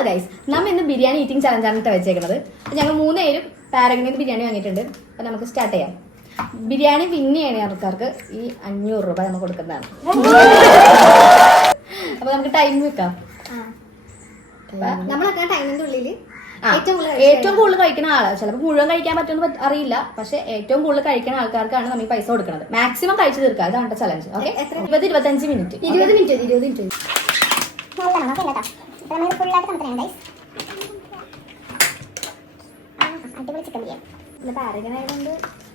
Hello guys, നമ്മ ഇന്ന് biryani eating ചലഞ്ചാണ് വെച്ചേക്കുന്നത്. ഞങ്ങൾ 3 പേരും പാരഗണിൽ ബിരിയാണി വാങ്ങിയിട്ടുണ്ട്. അപ്പൊ നമുക്ക് സ്റ്റാർട്ട് ചെയ്യാം. ബിരിയാണി വിൻ ചെയ്യണ ആൾക്കാർക്ക് ഈ 500 രൂപ നമ്മൾ കൊടുക്കുന്നതാണ്. അപ്പൊ നമുക്ക് ടൈം വെക്കാം. നമ്മളൊക്കെ ടൈമിന്റെ ഉള്ളില് ഏറ്റവും കൂടുതൽ കഴിക്കുന്ന ആള്, ചിലപ്പോൾ മുഴുവൻ കഴിക്കാൻ പറ്റുമെന്ന് അറിയില്ല, പക്ഷെ ഏറ്റവും കൂടുതൽ കഴിക്കുന്ന ആൾക്കാർക്കാണ് നമ്മൾ പൈസ കൊടുക്കുന്നത്. മാക്സിമം കഴിച്ചു തീർക്കുക, ഇതാണ് ചലഞ്ച്. Okay, 20-25 minute. 20 മിനിറ്റ്.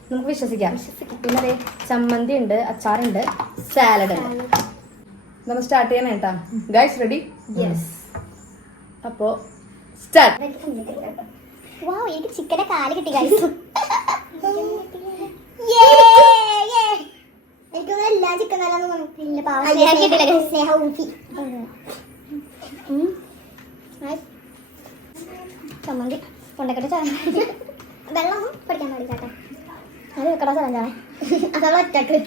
നമുക്ക് വിശ്വസിക്കാം. പിന്നെ ചമ്മന്തി ഉണ്ട്, അച്ചാറുണ്ട്, സാലഡ് ഉണ്ട്. നമ്മൾ സ്റ്റാർട്ട് ചെയ്യണം കേട്ടാ ഗൈസ്. റെഡി? യെസ്. അപ്പോ സ്റ്റാർട്ട്. എനിക്ക് ചിക്കന്റെ കാല് കിട്ടി ഗൈസ്. എനിക്കൊന്നും എല്ലാ ചിക്കൻ കാലൊന്നും സ്നേഹ ഊക്കി ചമ്മന്തി കൊണ്ടക്കട്ടെ. ചമ്മന്തി വെള്ളം പഠിക്കാൻ പാടില്ല കേട്ടോ. അത് വെക്കട ചലഞ്ചാണ്. അതുള്ള ഒറ്റക്ക്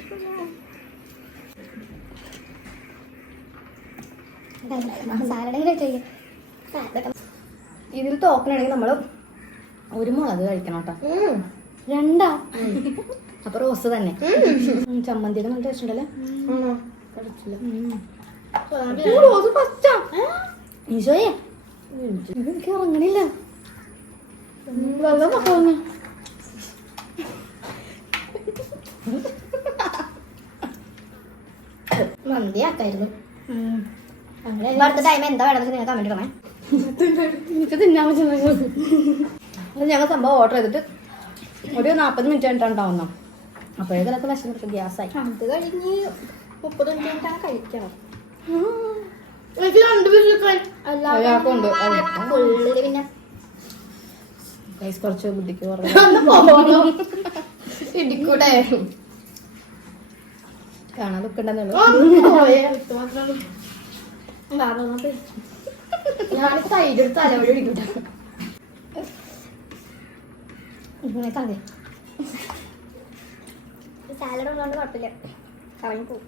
സാലഡെങ്കിലും ചോദിക്കും. ഇതിൽ തോക്കണമെങ്കിൽ നമ്മൾ 1 മുളക് കഴിക്കണം കേട്ടോ. 2 അപ്പൊ റോസ് തന്നെ. ചമ്മന്തിയുടെ നല്ല ടേസ്റ്റ് ഉണ്ടല്ലേ. ഈശോയെ എനിക്ക് ഇറങ്ങണില്ല. വെള്ളം മക്കളെ മന്തി ആക്കായിരുന്നു. അടുത്ത ടൈം എന്താ വേണമെന്ന് നിങ്ങൾ കമന്റ് ഇടണേ. എനിക്ക് തിന്നാൻ പറ്റുന്ന അത് ഞങ്ങൾ സംഭവം ഓർഡർ ചെയ്തിട്ട് ഒരു 40 മിനിറ്റ് കഴിഞ്ഞിട്ടാണ് ഉണ്ടാവുന്ന. അപ്പോഴേക്കൊക്കെ വിഷം കൊടുക്കും, ഗ്യാസായി. അത് കഴിഞ്ഞ് 30 മിനിറ്റ് കഴിഞ്ഞിട്ടാണ് കഴിക്കണം. പിന്നെ കുറച്ച് ബുദ്ധിക്ക് ഇടിക്കൂടെ കാണാൻ നിൽക്കണ്ടെന്നുള്ളു. ഞാനിപ്പോ തൈരെടുത്ത് തലവഴി ഇടിക്കൂട്ടെ. സാലഡ് ഉള്ളതുകൊണ്ട് കുഴപ്പമില്ല, കളഞ്ഞു പോകും.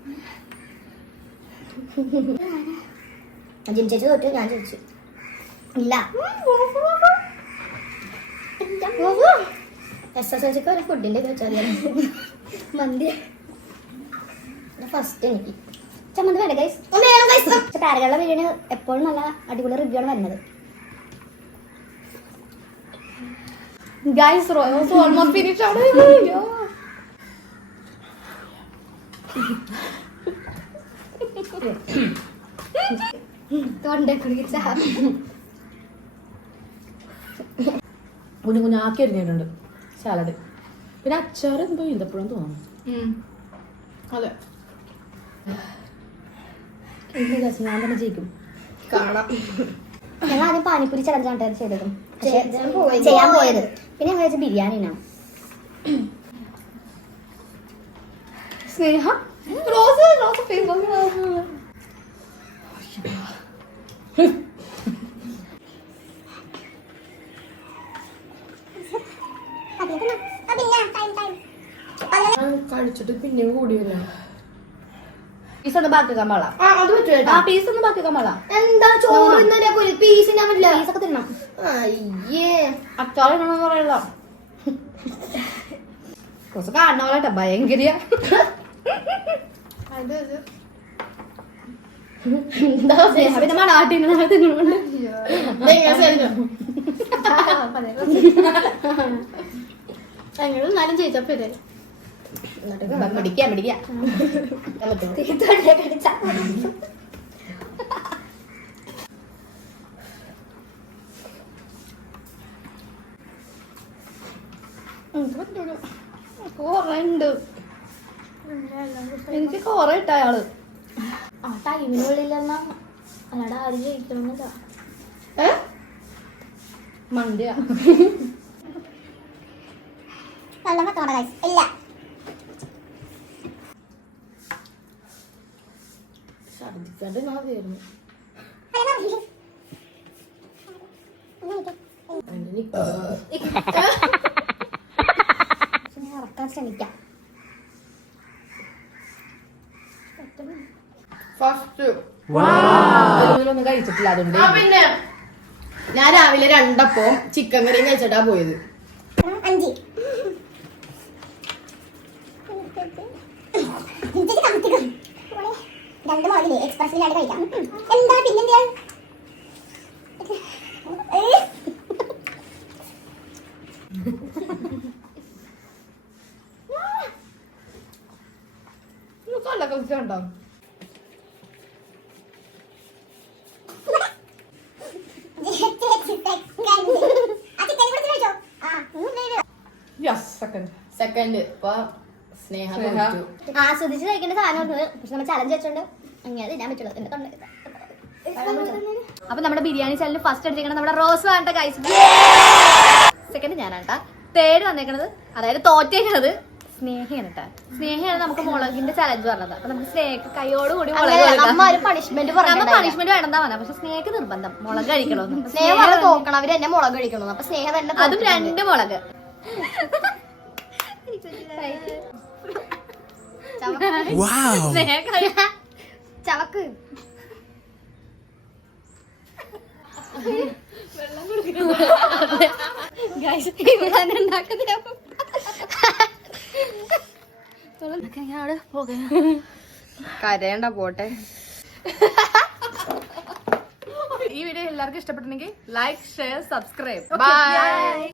ജിം ചേച്ചി തോറ്റു, ഞാൻ ചോദിച്ചു ഇല്ല. SSLCക്ക് ഒരു ഫുഡിന്റെ ഇത് വെച്ചാൽ മന്തി ഫസ്റ്റ്. എനിക്ക് ചമ്മന്തി വേണ്ട ഗൈസ്. പക്ഷെ പാരകളുടെ ബിരിയാണി എപ്പോഴും നല്ല അടിപൊളി റിവ്യൂ ആണ് വരുന്നത്. ഗൈസ് ഓൾമോസ്റ്റ് ഫിനിഷ് ആണ്. കുഞ്ഞാക്കി അരിഞ്ഞിട്ടുണ്ട് സാലഡ്. പിന്നെ അച്ചാർ എന്തോ ഇന്തപ്പോഴും തോന്നുന്നു. അതെ, ഞാൻ തന്നെ ജയിക്കും. കാണാം. ഞങ്ങൾ ആദ്യം പാനിപ്പൂരി ചലഞ്ചാണ് ചെയ്തത്, ചെയ്യാൻ പോയത്. പിന്നെ ഞങ്ങൾ വെച്ചാൽ ബിരിയാണിനാണ്. സ്നേഹ റോസ് കഴിച്ചിട്ട് പിന്നെ കൂടിയല്ല. പീസ് ഒന്ന് ബാക്കി കമ്മള. പീസ് ഒന്ന് ബാക്കി കമ്മള. എന്താ ചോറ് പീസിനാ പറ്റില്ല. പീസൊക്കെ തിന്നണം. അച്ചാറ് ഇടണമെന്ന് പറയല. കുറച്ച് കാണുന്ന പോലെ കേട്ടോ, ഭയങ്കര എന്താ മണാട്ടി തിന്നുന്നുണ്ട്. എന്നാലും ചേച്ചപ്പോ പിടിക്കാം. കൊറേണ്ട്, എനിക്ക് കൊറേ ഇട്ട അയാള്. ആ ടൈമിനുള്ളിലെന്നാ അല്ലാതെ ആരും ജയിക്കണമെന്നില്ല. മണ്ടിയാ ഇല്ല. ഛർദിക്കാണ്ട് ഞാൻ തീർന്നു. ഇറക്കാൻ ശ്രമിക്കാം. ഫസ്റ്റ് ഒന്നും കഴിച്ചിട്ടില്ല, അതുകൊണ്ട് ഞാൻ രാവിലെ 2 അപ്പവും ചിക്കൻ കറിയും കഴിച്ചിട്ടാ പോയത്. 5 2 മുളകില്ലേ എക്സ്പ്രസിലാണ് കഴിക്കാം. എന്താ പിന്നെന്താ ഉണ്ടോ സെക്കൻഡ് ഇപ്പൊ സ്നേഹ തോറ്റു. ആസ്വദിച്ച് കഴിക്കേണ്ട സാധനം പക്ഷെ നമ്മൾ ചലഞ്ച് വെച്ചോണ്ട് അങ്ങനെ തിന്നാൻ പറ്റുള്ളൂ. എന്റെ തൊണ്ട അപ്പൊ നമ്മുടെ ബിരിയാണി ചാനൽ ഫസ്റ്റ് എടുത്തേക്കണത് നമ്മുടെ റോസ് ആണ് ഗൈസ്. സെക്കൻഡ് ഞാനാട്ടാ. തേർഡ് വന്നേക്കണത് അതായത് തോറ്റേക്കണത് സ്നേഹയാണ് കേട്ടാ. സ്നേഹയാണ് നമുക്ക് മുളകിന്റെ ചലഞ്ച് പറഞ്ഞത്. അപ്പൊ നമുക്ക് സ്നേഹ കൈയോടുകൂടി പണിഷ്മെന്റ് പണിഷ്മെന്റ് വേണമെന്നാ പറഞ്ഞ. പക്ഷെ സ്നേഹക്ക് നിർബന്ധം മുളക് കഴിക്കണമെന്ന്. സ്നേഹം തോക്കണം. അവര് എന്നെ മുളക് കഴിക്കണം. അപ്പൊ സ്നേഹം തന്നെ അതും 2 മുളക്. ചവക്ക് കരയണ്ട പോട്ടെ. ഈ വീഡിയോ എല്ലാവർക്കും ഇഷ്ടപ്പെട്ടെങ്കിൽ ലൈക്ക്, ഷെയർ, സബ്സ്ക്രൈബ്. ബൈ.